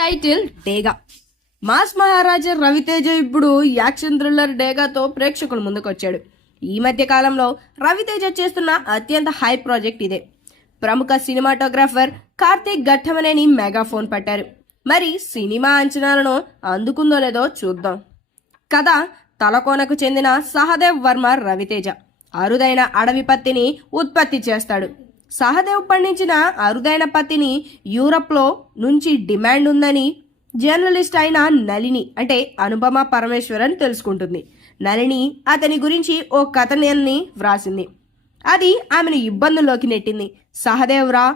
Title డేగా. Mass మహారాజా రవితేజ ఇప్పుడు action thriller డేగాతో ప్రేక్షకుల ముందుకొచ్చాడు. ఈ మధ్య కాలంలో రవితేజ చేస్తున్న అత్యంత హై ప్రాజెక్ట్ ఇదే. ప్రముఖ సినిమాటోగ్రాఫర్ కార్తీక్ ఘట్టమనేని మెగాఫోన్ పట్టారు. మరి సినిమా అంచనాలను అందుకుందో లేదో చూద్దాం. కథ తలకోనకు చెందిన సహదేవ్ వర్మ రవితేజ అరుదైన అడవి పత్తిని ఉత్పత్తి చేస్తాడు. సహదేవ్ పండించిన అరుదైన పత్తిని యూరప్లో నుంచి డిమాండ్ ఉందని జర్నలిస్ట్ అయిన నళిని అంటే అనుపమ పరమేశ్వరన్ తెలుసుకుంటుంది. నళిని అతని గురించి ఓ కథనాన్ని వ్రాసింది. అది ఆమెను ఇబ్బందుల్లోకి నెట్టింది. సహదేవ్ రా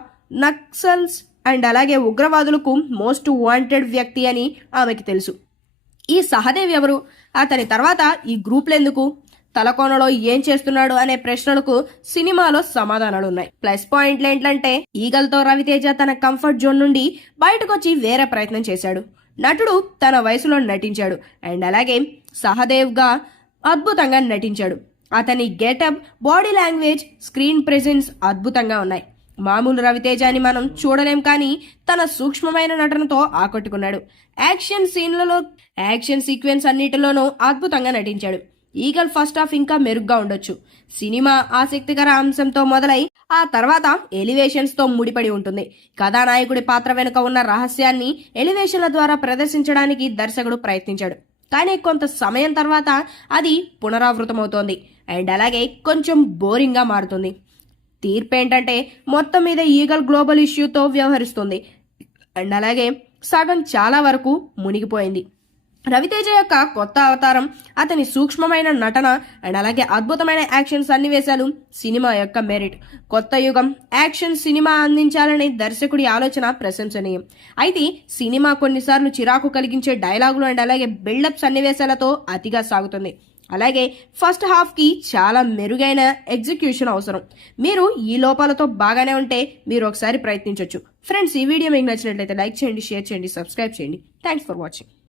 నక్సల్స్ అండ్ అలాగే ఉగ్రవాదులకు మోస్ట్ వాంటెడ్ వ్యక్తి అని ఆమెకి తెలుసు. ఈ సహదేవ్ ఎవరు, అతని తర్వాత ఈ గ్రూప్లెందుకు, తలకోనలో ఏం చేస్తున్నాడు అనే ప్రశ్నలకు సినిమాలో సమాధానాలున్నాయి. ప్లస్ పాయింట్లు ఏంటంటే ఈగల్తో రవితేజ తన కంఫర్ట్ జోన్ నుండి బయటకొచ్చి వేరే ప్రయత్నం చేశాడు. నటుడు తన వయసులో నటించాడు అండ్ అలాగే సహదేవ్ గా అద్భుతంగా నటించాడు. అతని getup, body language, screen presence అద్భుతంగా ఉన్నాయి. మామూలు రవితేజని మనం చూడలేం, కానీ తన సూక్ష్మమైన నటనతో ఆకట్టుకున్నాడు. యాక్షన్ సీక్వెన్స్ అన్నిటిలోనూ అద్భుతంగా నటించాడు. ఈగల్ ఫస్ట్ హాఫ్ ఇంకా మెరుగ్గా ఉండొచ్చు. సినిమా ఆసక్తికర అంశంతో మొదలై ఆ తర్వాత ఎలివేషన్స్ తో ముడిపడి ఉంటుంది. కథానాయకుడి పాత్ర వెనుక ఉన్న రహస్యాన్ని ఎలివేషన్ల ద్వారా ప్రదర్శించడానికి దర్శకుడు ప్రయత్నించాడు. కానీ కొంత సమయం తర్వాత అది పునరావృతమవుతోంది అండ్ అలాగే కొంచెం బోరింగ్ గా మారుతుంది. తీర్పేంటంటే మొత్తం మీద ఈగల్ గ్లోబల్ ఇష్యూతో వ్యవహరిస్తుంది అండ్ అలాగే సగం చాలా వరకు మునిగిపోయింది. రవితేజ యొక్క కొత్త అవతారం, అతని సూక్ష్మమైన నటన అండ్ అలాగే అద్భుతమైన యాక్షన్ సన్నివేశాలు సినిమా యొక్క మెరిట్. కొత్త యుగం యాక్షన్ సినిమా అందించాలనే దర్శకుడి ఆలోచన ప్రశంసనీయం. అయితే సినిమా కొన్నిసార్లు చిరాకు కలిగించే డైలాగులు అండ్ అలాగే బిల్డప్ సన్నివేశాలతో అతిగా సాగుతుంది. అలాగే ఫస్ట్ హాఫ్ కి చాలా మెరుగైన ఎగ్జిక్యూషన్ అవసరం. మీరు ఈ లోపాలతో బాగానే ఉంటే మీరు ఒకసారి ప్రయత్నించవచ్చు. ఫ్రెండ్స్, ఈ వీడియో మీకు నచ్చినట్లయితే లైక్ చేయండి, షేర్ చేయండి, సబ్స్క్రైబ్ చేయండి. Thanks for watching.